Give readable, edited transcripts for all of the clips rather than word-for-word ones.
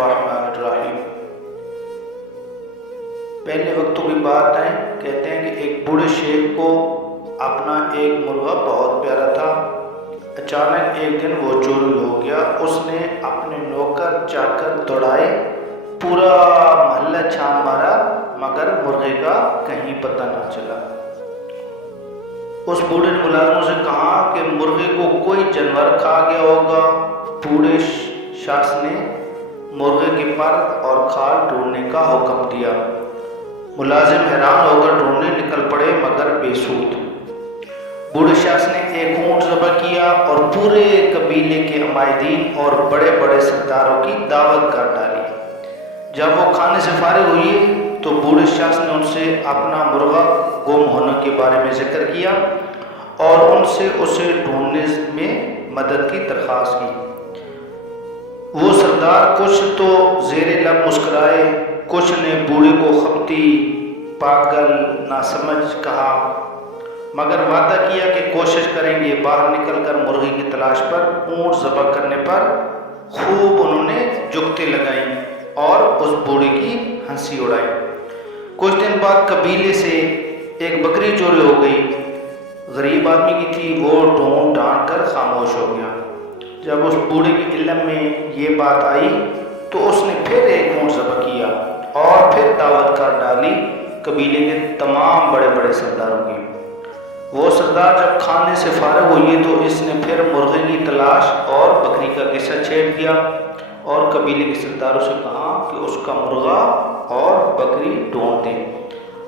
الرحمن الرحیم۔ پہلے وقتوں کی بات ہے، کہتے ہیں کہ ایک بوڑھے شیخ کو اپنا ایک مرغا بہت پیارا تھا۔ اچانک ایک دن وہ چوری ہو گیا۔ اس نے اپنے نوکر چاکر دوڑائے، پورا محلہ چھان مارا، مگر مرغے کا کہیں پتہ نہ چلا۔ اس بوڑھے نے ملازموں سے کہا کہ مرغے کو کوئی جانور کھا گیا ہوگا۔ بوڑھے شخص نے مرغے کے پر اور کھال ڈھونڈنے کا حکم دیا۔ ملازم حیران ہو کر ڈھونڈنے نکل پڑے، مگر بے سود۔ بوڑھے شخص نے ایک اونٹ ذبح کیا اور پورے قبیلے کے عمائدین اور بڑے بڑے سرداروں کی دعوت کر ڈالی۔ جب وہ کھانے سے فارغ ہوئے تو بوڑھے شخص نے ان سے اپنا مرغا گم ہونے کے بارے میں ذکر کیا اور ان سے اسے ڈھونڈنے میں مدد کی درخواست کی۔ وہ سردار کچھ تو زیر لب مسکرائے، کچھ نے بوڑھے کو خبتی، پاگل، ناسمجھ کہا، مگر وعدہ کیا کہ کوشش کریں گے۔ باہر نکل کر مرغی کی تلاش پر اونٹ ذبح کرنے پر خوب انہوں نے جگتیں لگائیں اور اس بوڑھے کی ہنسی اڑائی۔ کچھ دن بعد قبیلے سے ایک بکری چوری ہو گئی۔ غریب آدمی کی تھی، وہ ڈھونڈ ڈھانڈ کر خاموش ہو گیا۔ جب اس بوڑھے کے علم میں یہ بات آئی تو اس نے پھر ایک اونٹ ذبح کیا اور پھر دعوت کر ڈالی قبیلے کے تمام بڑے بڑے سرداروں کی۔ وہ سردار جب کھانے سے فارغ ہوئے تو اس نے پھر مرغے کی تلاش اور بکری کا قصہ چھیڑ دیا اور قبیلے کے سرداروں سے کہا کہ اس کا مرغا اور بکری ڈھونڈ دیں۔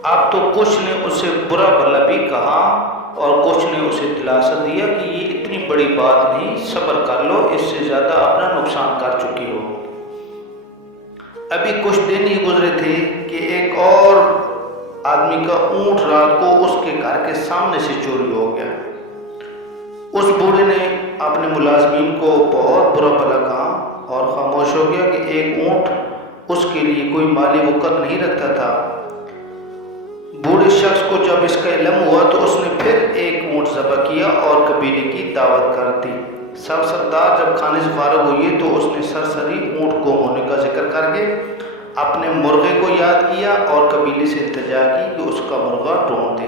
اب تو کچھ نے اسے برا بھلا بھی کہا اور کچھ نے اسے دلاسا دیا کہ یہ اتنی بڑی بات نہیں، صبر کر لو، اس سے زیادہ اپنا نقصان کر چکی ہو۔ ابھی کچھ دن ہی گزرے تھے کہ ایک اور آدمی کا اونٹ رات کو اس کے گھر کے سامنے سے چوری ہو گیا۔ اس بوڑھے نے اپنے ملازمین کو بہت برا بھلا کہا اور خاموش ہو گیا کہ ایک اونٹ اس کے لیے کوئی مالی وقت نہیں رکھتا تھا۔ بوڑھے شخص کو جب اس کا علم ہوا تو اس نے پھر ایک اونٹ ذبح کیا اور قبیلے کی دعوت کر دی۔ سب سردار جب کھانے سے فارغ ہوئے تو اس نے سرسری اونٹ گم ہونے کا ذکر کر کے اپنے مرغے کو یاد کیا اور قبیلے سے التجا کی کہ اس کا مرغا ڈھونڈ دے۔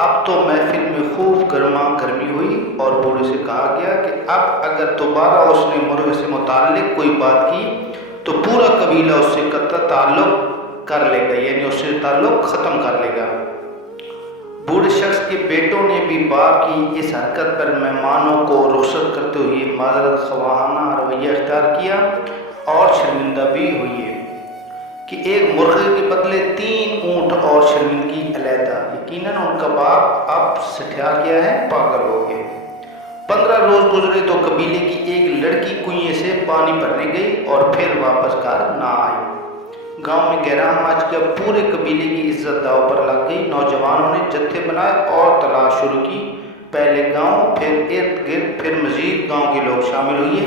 اب تو محفل میں خوب گرما گرمی ہوئی اور بوڑھے سے کہا گیا کہ اب اگر دوبارہ اس نے مرغے سے متعلق کوئی بات کی تو پورا قبیلہ اس سے قطع تعلق کر لے گا، یعنی اس سے تعلق ختم کر لے گا۔ بوڑھے شخص کے بیٹوں نے بھی باپ کی اس حرکت پر مہمانوں کو رخصت کرتے ہوئے معذرت خواہانہ رویہ اختیار کیا اور شرمندہ بھی ہوئے کہ ایک مرغے کے بدلے 3 اونٹ اور شرمندگی علیحدہ۔ یقیناً ان کا باپ اب سٹھیا گیا ہے، پاگل ہو گئے۔ 15 روز گزرے تو قبیلے کی ایک لڑکی کنویں سے پانی بھرنے گئی اور پھر واپس گھر نہ آئی۔ گاؤں میں گہراہم مچ گیا، پورے قبیلے کی عزت داؤ پر لگ گئی۔ نوجوانوں نے جتھے بنائے اور تلاش شروع کی۔ پہلے گاؤں، پھر ارد گرد، پھر مزید گاؤں کے لوگ شامل ہوئے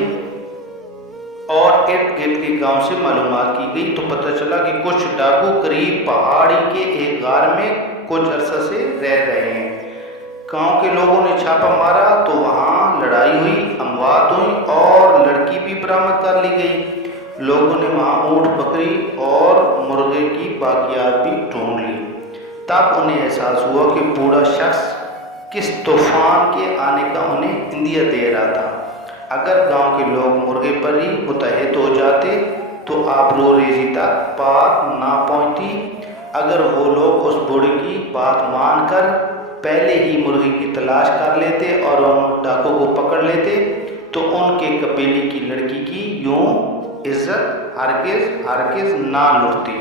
اور ارد گرد کے گاؤں سے معلومات کی گئی تو پتہ چلا کہ کچھ ڈاکو قریب پہاڑی کے ایک غار میں کچھ عرصہ سے رہ رہے ہیں۔ گاؤں کے لوگوں نے چھاپا مارا تو وہاں لڑائی ہوئی، اموات ہوئی اور لڑکی بھی برآمد کر لی گئی۔ لوگوں نے وہاں اونٹ، بکری اور مرغے کی باقیات بھی ڈھونڈ لی۔ تب انہیں احساس ہوا کہ بوڑھا شخص کس طوفان کے آنے کا انہیں اندیا دے رہا تھا۔ اگر گاؤں کے لوگ مرغے پر ہی متحد ہو جاتے تو آبرو ریزی تک بات نہ پہنچتی۔ اگر وہ لوگ اس بوڑھے کی بات مان کر پہلے ہی مرغے کی تلاش کر لیتے اور ان ڈاکوں کو پکڑ لیتے تو ان کے قبیلے کی لڑکی کی یوں عزت ہرگز نہ لٹتی۔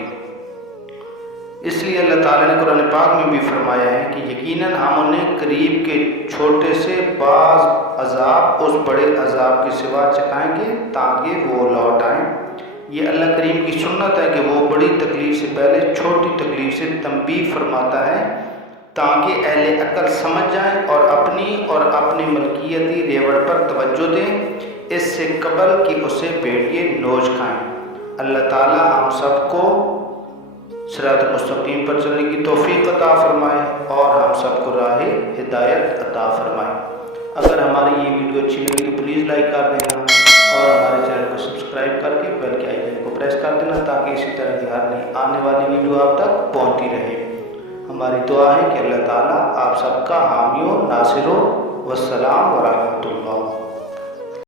اس لیے اللہ تعالیٰ نے قرآن پاک میں بھی فرمایا ہے کہ یقیناً ہم انہیں قریب کے چھوٹے سے بعض عذاب اس بڑے عذاب کے سوا چکھائیں گے تاکہ وہ لوٹ آئیں۔ یہ اللہ کریم کی سنت ہے کہ وہ بڑی تکلیف سے پہلے چھوٹی تکلیف سے تنبیہ فرماتا ہے تاکہ اہل عقل سمجھ جائیں اور اپنی ملکیتی ریوڑ پر توجہ دیں، اس سے قبل کہ اسے بھیڑیے نوچ کھائیں۔ اللہ تعالیٰ ہم سب کو صراط مستقیم پر چلنے کی توفیق عطا فرمائے اور ہم سب کو راہ ہدایت عطا فرمائے۔ اگر ہماری یہ ویڈیو اچھی لگی تو پلیز لائک کر دینا اور ہمارے چینل کو سبسکرائب کر کے بیل کے آئیکن کو کرنا تاکہ اسی طرح کی ہر نئی آنے والی ویڈیو آپ تک پہنچتی رہے۔ ہماری دعا ہے کہ اللہ تعالیٰ آپ سب کا حامی و ناصر ہو۔ والسلام ورحمۃ اللہ۔